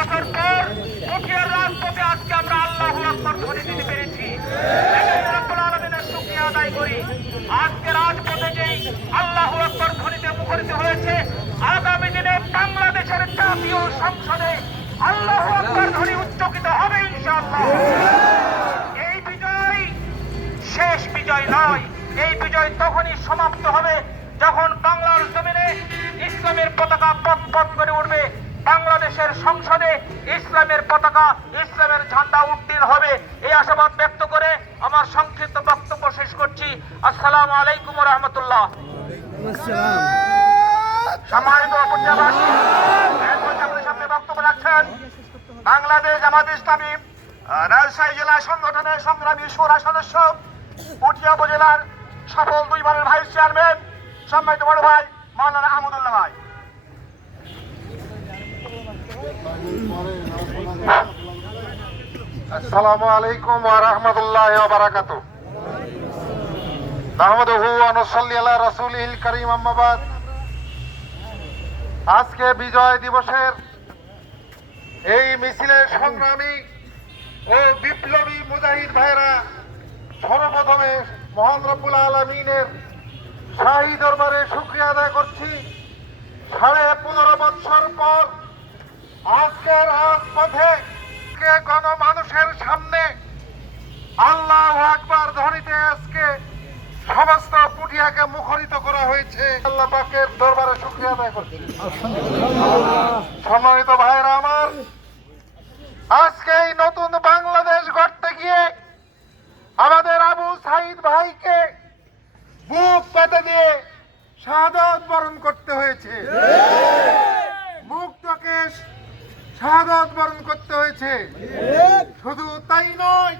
বছর পর পুঠিয়ার রাজপথে আজকে আমরা আল্লাহু আকবার ধ্বনি দিতে পেরেছি। রব্বুল আলামিনের শুকরিয়া আদায় করি। আজকে রাজপথে যেই আল্লাহু আকবার ধ্বনিতে মুখরিত হয়েছে, আগামী দিনে বাংলাদেশের জাতীয় সংসদে আল্লাহু আকবার ধ্বনি উচ্চকিত হবে ইনশাআল্লাহ। এই বিজয় শেষ বিজয় নয়, এই বিজয় তখনই সমাপ্ত হবে যখন বাংলার জমিনে ইসলামের পতাকা পথ পথ করে উঠবে, বাংলাদেশের সংসদে ইসলামের পতাকা, ইসলামের ঝান্ডা উড্ডীন হবে। এই আশাবাদ ব্যক্ত করে আমার সংক্ষিপ্ত বক্তব্য শেষ করছি। আসসালামু আলাইকুম ওয়া রাহমাতুল্লাহ। সম্মানিত উপস্থিতি, আপনাদের সামনে বক্তব্য রাখছেন বাংলাদেশ জামাত ইসলামী রাজশাহী জেলা সংগঠনের সংগ্রামী শোরা সদস্য, পুঠিয়া উপজেলার সফল 2 বারের ভাইস চেয়ারম্যান, সম্মানিত বড় ভাই মাওলানা আহমদুল্লাহ ভাই। আসসালামু আলাইকুম ওয়া রাহমাতুল্লাহি ওয়া বারাকাতুহু। নাহমাদুহু ওয়া নুসাল্লি আলা রাসূলিল কারীম, আম্মা বাদ। আজকে বিজয় দিবসের এই মিছিলের সংগ্রামী ও বিপ্লবী মুজাহিদ ভাইরা সর্বপ্রথমে মহান রব্বুল আলামিনের শাহী দরবারে শুকরিয়া আদায় করছি। 15.5 বছর পর আজকের রাজপথে গণমানুষের সামনে আল্লাহু আকবার ধ্বনিতে আজকে সমস্ত পুঠিয়াকে মুখরিত করা হয়েছে। আল্লাহ পাকের দরবারে শুকরিয়া আদায় করছি। সম্মানিত ভাইরা আমার, আজকে এই নতুন বাংলাদেশ গড়তে গিয়ে আমাদের আবু সাইদ ভাইকে বুক পেতে দিয়ে শাহাদাত বরণ করতে হয়েছে, মুক্তকে শাহাদাত বরণ করতে হয়েছে। শুধু তাই নয়,